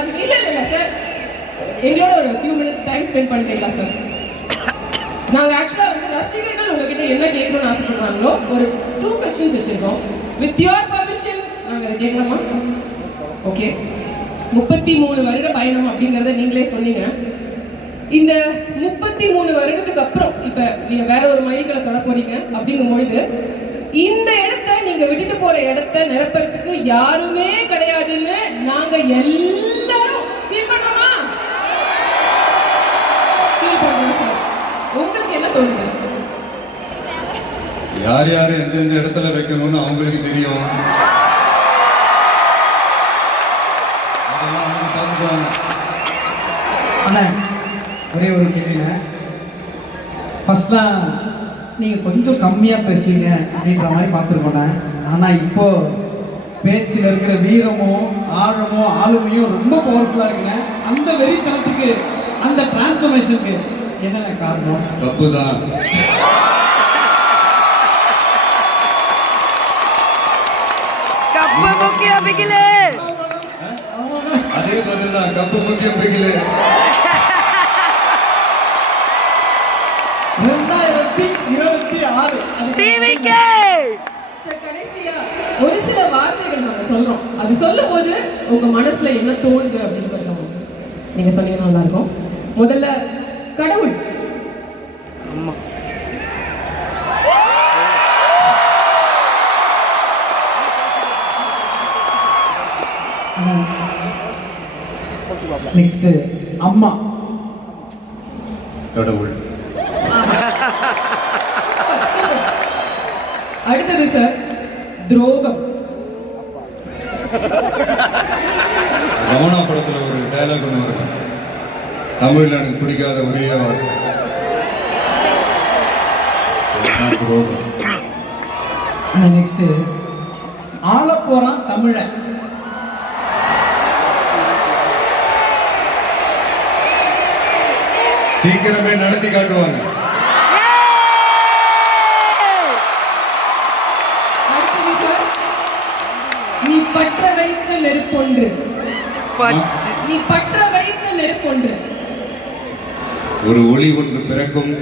எல்லாருமே இல்லை சார், எங்களோட ஒரு ஃபியூ மினிட்ஸ் டைம் ஸ்பெண்ட் பண்ணிக்கலாம் சார். நாங்கள் ஆக்சுவலாக வந்து ரசிகர்கள் உங்ககிட்ட என்ன கேட்கணும்னு ஆசைப்படுறாங்களோ ஒரு 2 questions வச்சுருக்கோம். வித் யோர் பர்மிஷன் நாங்கள் அதை கேட்கலாமா? ஓகே. 33 வருட பயணம் அப்படிங்கிறத நீங்களே சொன்னீங்க. இந்த 33 வருடத்துக்கு அப்புறம் இப்போ நீங்கள் வேற ஒரு மைல்களை தொட போறீங்க அப்படிங்கும் பொழுது இந்த இடத்த நீங்க விட்டுட்டு போற இடத்த நிரப்புறதுக்கு யாருமே கிடையாதுன்னு நாங்க எல்லாரும் ஃபீல் பண்றோமா? ஃபீல் பண்றோம் சார். உங்களுக்கு என்ன தோணுது? யார் யார் எந்தெந்த இடத்துல வைக்கணும்னு அவங்களுக்கு தெரியும். அதெல்லாம் அவங்க பார்த்துக்குவாங்க. அண்ணா ஒரே ஒரு கேள்விங்க. ஃபர்ஸ்ட்லாம் நீங்கள் கொஞ்சம் கம்மியாக பேசுவீங்க அப்படின்ற மாதிரி பார்த்துருக்கோண்ணே. ஆனால் இப்போது பேச்சில் இருக்கிற வீரமும் ஆழமும் ஆளுமையும் ரொம்ப பவர்ஃபுல்லாக இருக்குங்க. அந்த வெறித்தனத்துக்கு அந்த டிரான்ஸ்ஃபர்மேஷனுக்கு என்னென்ன காரணம்? தப்பு தான். கப்பு முக்கியம் பிகிலே. அதே பதில் தான், கப்பு முக்கியம் பிகிலே. 2026 டிவிகே. சார் கடைசியா ஒரு சில வார்த்தைகள் நாங்க சொல்றோம். அது சொல்லும்போது உங்க மனசுல என்ன தோணுது அப்படின்னு கொஞ்சம் நீங்க சொன்னீங்கன்னா நல்லா இருக்கும். முதல்ல கடவுள். அம்மா நெக்ஸ்ட் அம்மா. கடவுள். அடுத்தது சார் துரோகம். ரமணா படத்துல ஒரு டயலாக் ஒன்று இருக்கும், தமிழ்ல எனக்கு பிடிக்காத ஒரே வார்த்தை துரோகம். நெக்ஸ்ட் ஆள போறான் தமிழன். சீக்கிரமே நடத்தி காட்டுவாங்க. அடுத்தது சார் நீ பற்ற வைத்த நெருப்பொன்று. நீ பற்ற வைத்த நெருப்பொன்று. ஒரு ஒளி ஒன்று பிறக்கும்,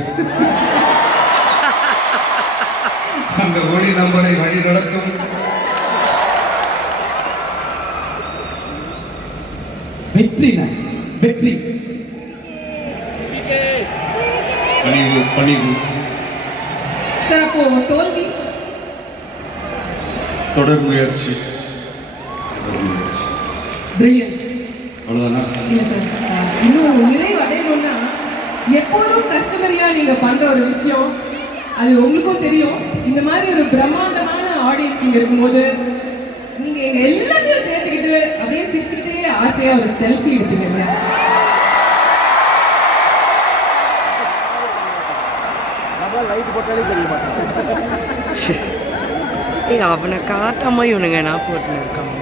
அந்த ஒளி நம்மளை வழி நடத்தும். வெற்றி வெற்றி. பணிவு பணிவு. சார் அப்போ தோல்வி. தொடர் முயற்சி. தொடர் முயற்சி. பிரில்லியன்ட். அவ்வளோதானா? இல்லை சார், இன்னும் நிறைவு அடையணும்னா எப்போதும் கஸ்டமரியாக நீங்கள் பண்ணுற ஒரு விஷயம் அது உங்களுக்கும் தெரியும். இந்த மாதிரி ஒரு பிரம்மாண்டமான ஆடியன்ஸ் இங்கே இருக்கும்போது நீங்கள் எங்கள் எல்லாத்தையும் சேர்த்துக்கிட்டு அப்படியே சிரிச்சுக்கிட்டே ஆசையாக ஒரு செல்ஃபி எடுப்பீங்க இல்லையா? அவனை காட்டாம இவனுங்க நான் போட்டுன்னு இருக்காங்க.